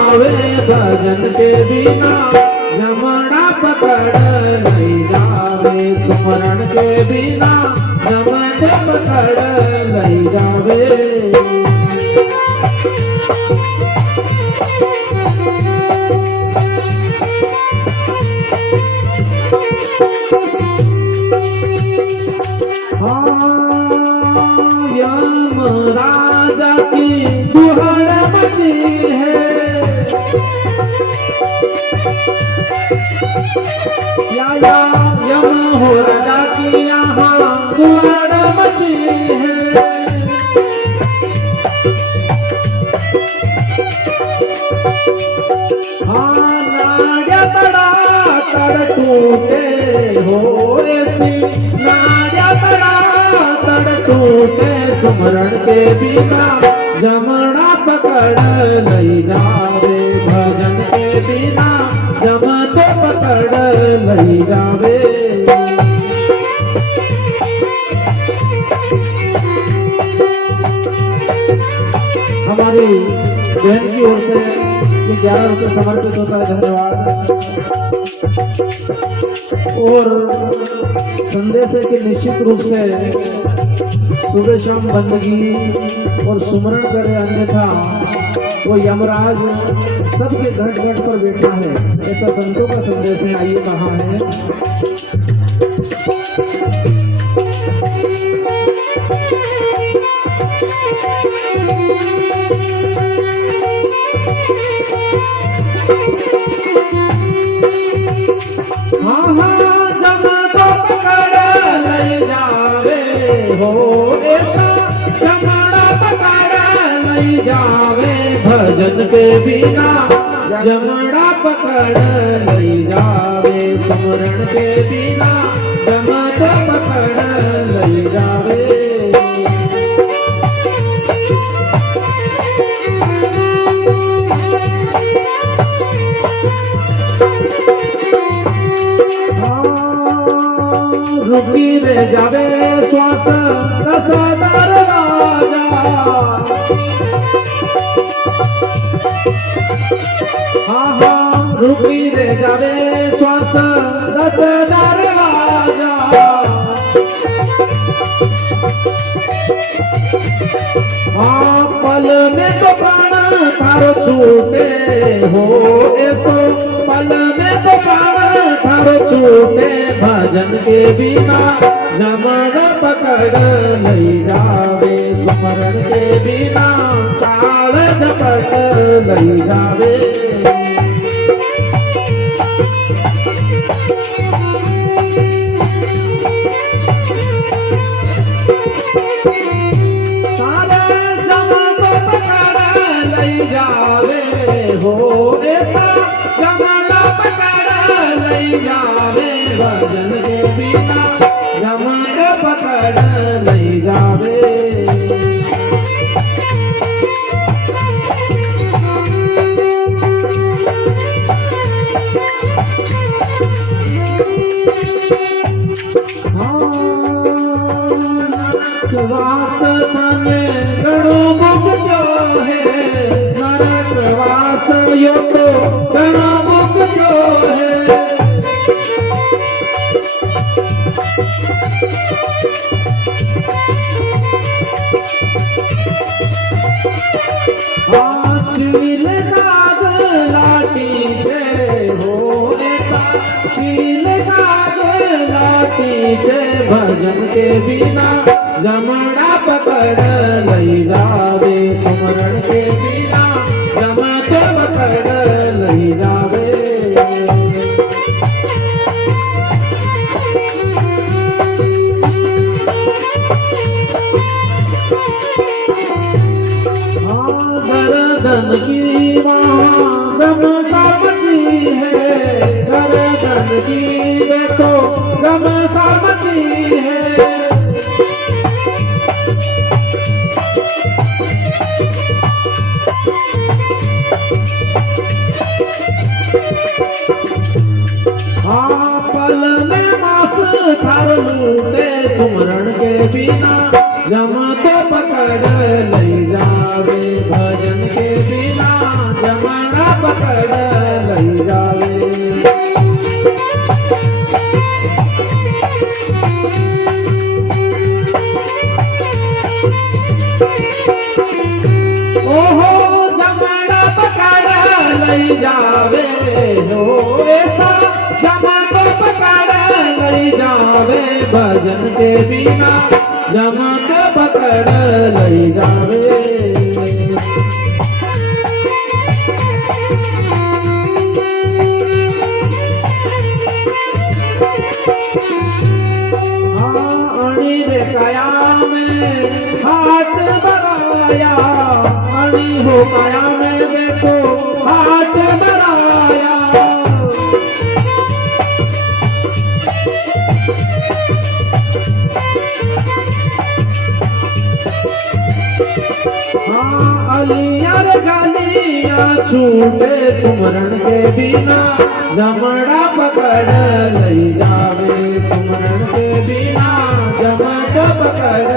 जावे भजन के बिना जमना पकड़ नहीं जावे सुमरण के बिना जमना पकड़ नहीं जावे राजा की दुहाड़ मची है या यम हो राजा की यहाँ दुहाड़ मची है हाँ नाड्या तड़ा तड़ टूटे हो ऐसी नाड्या तड़ा तड़ टूटे सुमरण के बिना जमना पकड़ नहीं जावे भजन के बिना जमन पकड़ नहीं जावे हमारी बहन की ओर से 11 रुपये समर्पित होता है धन्यवाद और संदेश है कि निश्चित रूप से सुबह शाम बंदगी और सुमरण करे अन्यथा वो यमराज सबके घट घट पर बैठा है ऐसा संतों का संदेश है आइए कहा है हाँ हाँ जब तो पकड़ ले जावे हो ऐसा जमना पकड़ ले जावे भजन के बिना जमना पकड़ ले जावे सुमरण के बिना जमना पकड़ ले जावे रुकी रे जावे श्वास रसदार राजा हाँ हाँ रुकी रे जावे श्वास रसदार राजा हाँ पल में तो प्राण थारो छूटे हो ऐसो पल में तो प्राण थारो छूटे भजन के बिना जमन पकड़ नहीं जावे सुमरण के बिना ताल झपट नहीं जावे जावे हो ऐसा जमना पकड़ नहीं जावे भजन के बिना जमना पकड़ नहीं जावे वास थाने गणो मुख जो है नरक वास यो तो गणो मुख जो है चील काग लाठी से हो ऐसा चील काग लाठी से भजन के बिना जमना पकड़ नहीं जावे सुमरण के बिना जमना पकड़ नहीं जावे हाँ गर्दन की गम सामची है गर्दन की देखो गम सामची है पल में माफ थार लूटे सुमरण के बिना जमा तो पकड़ नहीं जावे भजन के बिना जमाना पकड़ लई जावे। ओहो जमाना पकड़ लई जावे हो ऐसा जमाना पकड़ लई जावे भजन के बिना जमाना पकड़ लई जावे। काया में हाथ बढ़ाया अणी हो काया में देखो हाथ बढ़ाया। हाँ अलियार गालियाँ छूटे सुमरण के बिना जमड़ा पकड़ लई जावे। सुमरण के बिना जमड़ा पकड़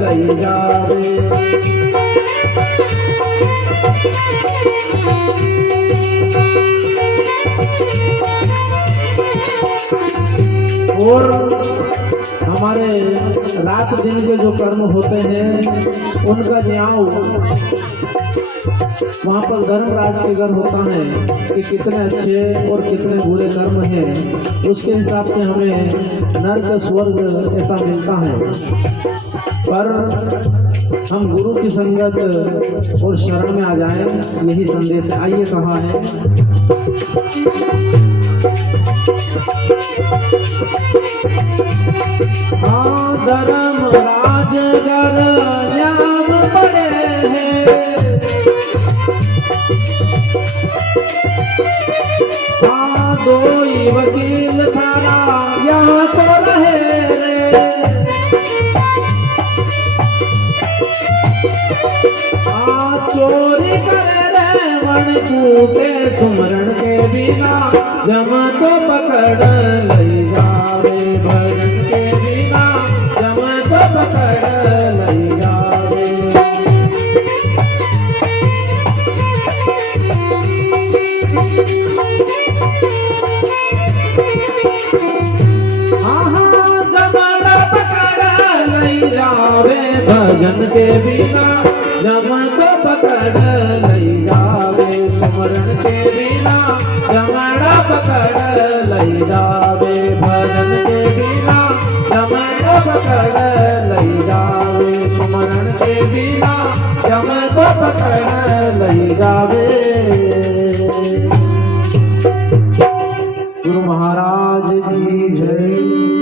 लई जावे। और हमारे रात दिन के जो कर्म होते हैं उनका न्याय वहाँ पर धर्मराज के घर होता है कि कितने अच्छे और कितने बुरे कर्म हैं, उसके हिसाब से हमें नर्क स्वर्ग ऐसा मिलता है। पर हम गुरु की संगत और शरण में आ जाएं, यही संदेश है। आइए कहाँ है धर्मराज घर न्याम पड़े हैं। हाँ दो ही वकील थाना यहाँ तो रहे रे। हाँ चोरी करे रे मन कूटे सुमरण के बिना जमा तो पकड़ लई जावे। भजन के बिना जमा तो पकड़ लई जावे। हाँ जमाना पकड़ लई जावे। भजन के बिना जमा तो पकड़ लई जावे। सुमरण के बिना जमाना पकड़ लई जावे। भजन के बिना जमाना पकड़ लई जावे। सुमरण के बिना जमाना पकड़ लई जावे। गुरु महाराज की जय।